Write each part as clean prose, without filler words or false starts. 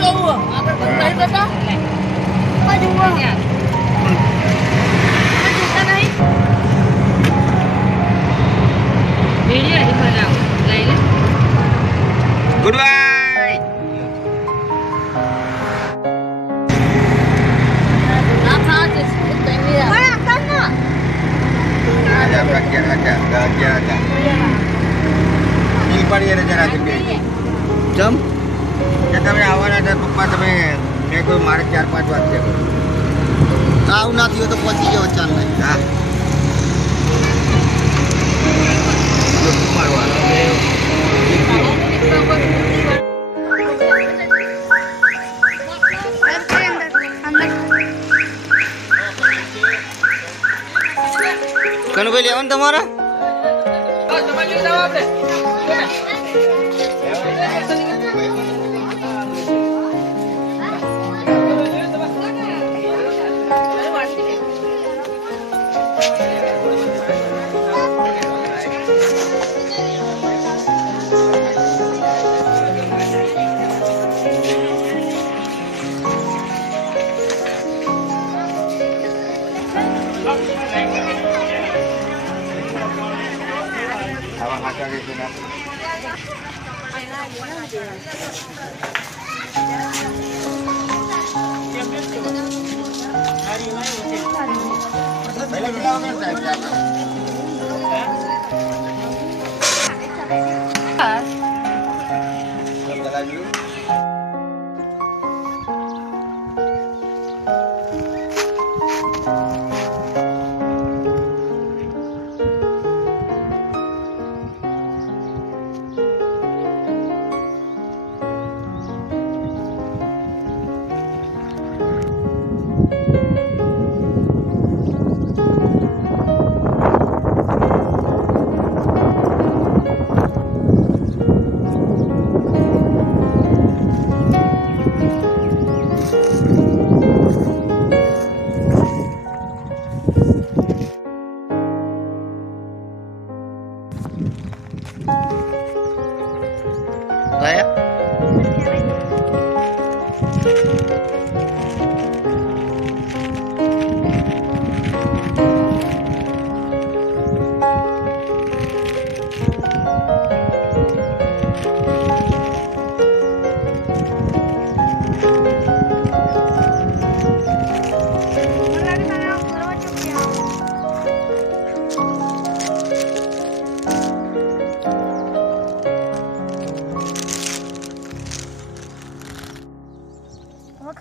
જોવું આગળ નહીં જતા આ જોવો યાર આ જોતા નહીં વિડિયો હી બનાવ લઈ લે ગુડ બાય ના ખાતે તેની આ કાના આજા પ્રક્યા આજા નીલ પડી રે જરા કે જમ કે તમે આવવાના હતા પપ્પા તમે મેં કોઈ મારે 4-5 વાત છે આવ ના થયો તો પહોંચી ગયો ચાલ નહીં હા કનુભાઈ લેવાનું તમારા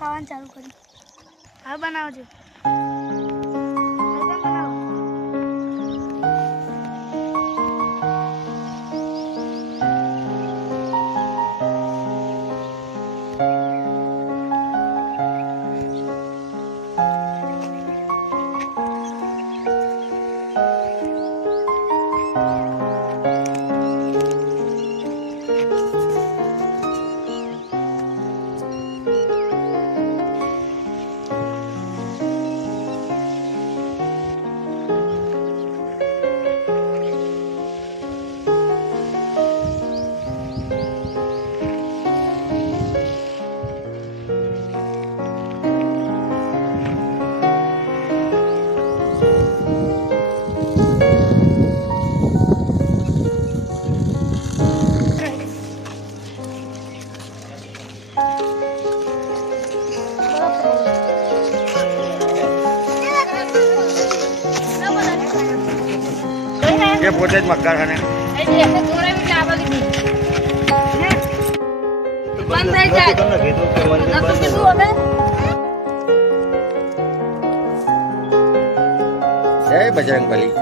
ખાવાનું ચાલુ કરી હવે બનાવજો ये पोते જ મક્કા ખાને એટલે એટલે થોડે બી લાવા લીધી બંધ થઈ જાય નતું કીધું હવે જય બજરંગબલી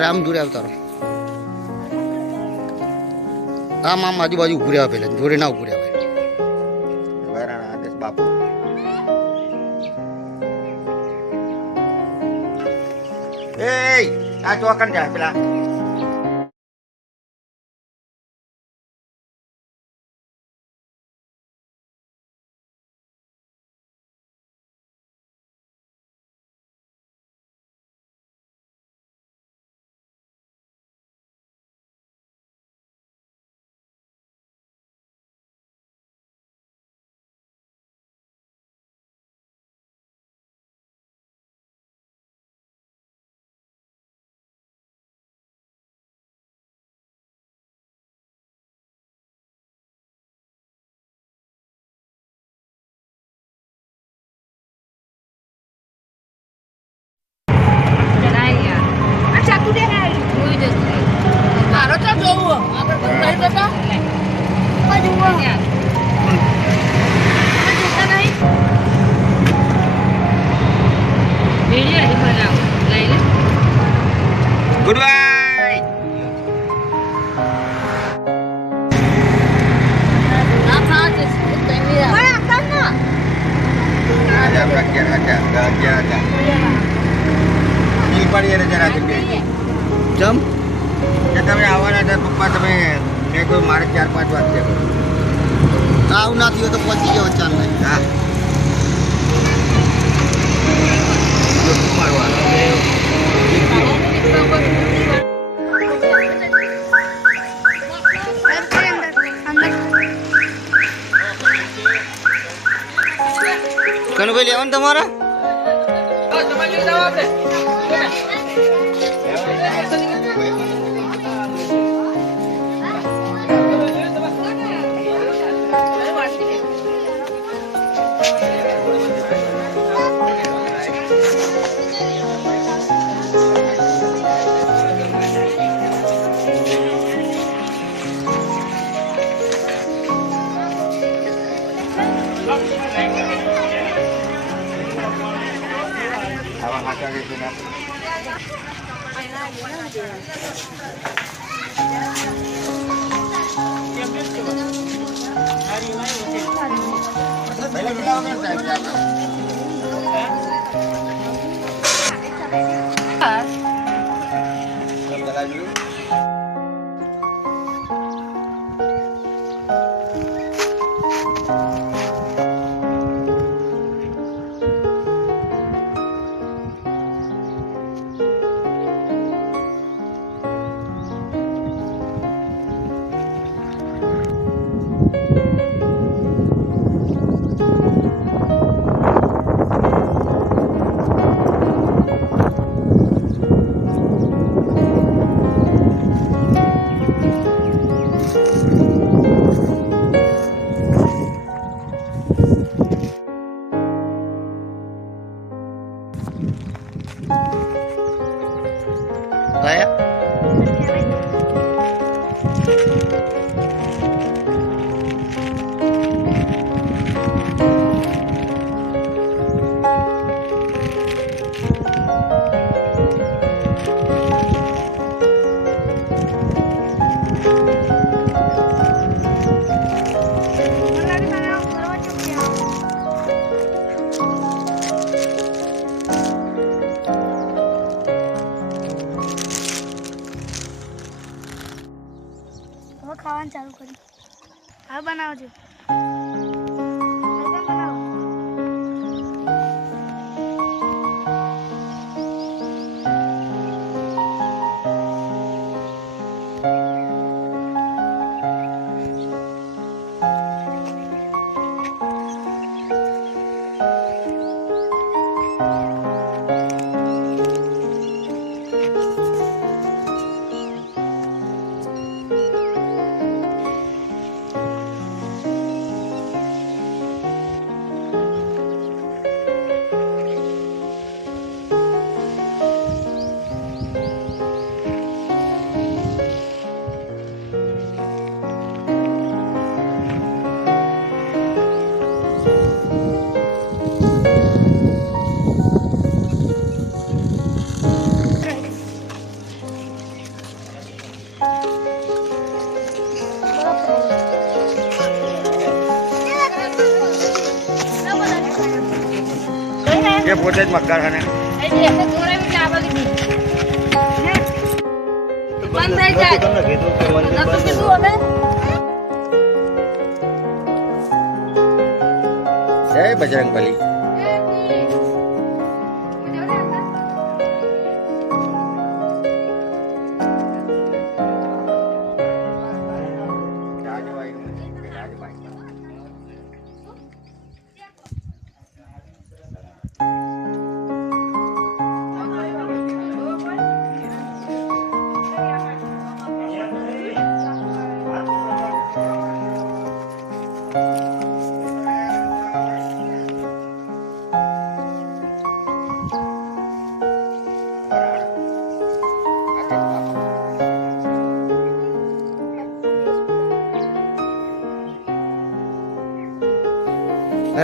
અરે આમ જોડે આવતારો આમ આજુબાજુ ઉભું રહેવા પેલા જોડે ના ઉભું રહેવાય આદેશ બાપુ એ આ ચોકન જાય પેલા મારો તો જોવું આગળ નહીં બેટા ગુડ બાય ના થાય જમ કે તમે આવવાના હતા પપ્પા તમે મેં કોઈ મારે 4-5 વાત છે આવું ના થયું તો પહોંચી ગયો ચાલ નહીં હા કનુભાઈ લેવાનું તમારા ખાવાનું ચાલુ કર્યું હવે બનાવજો એ પોતે જ મક્કાર ખાને એટલે એમને દોરાવી એટલે આ બાજુ બી. બંધ થઈ જાય. નતું કીધું હવે? જય બજરંગબલી.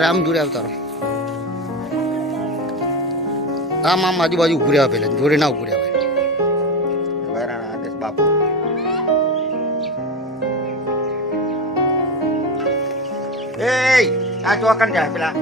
આમ જોડે આવતા રહો. આમ આજુબાજુ ઉભું રહેવા પેલા જોડે ના ઉભું રહેવાય. બાપુ એ આ ચોકન જાય પેલા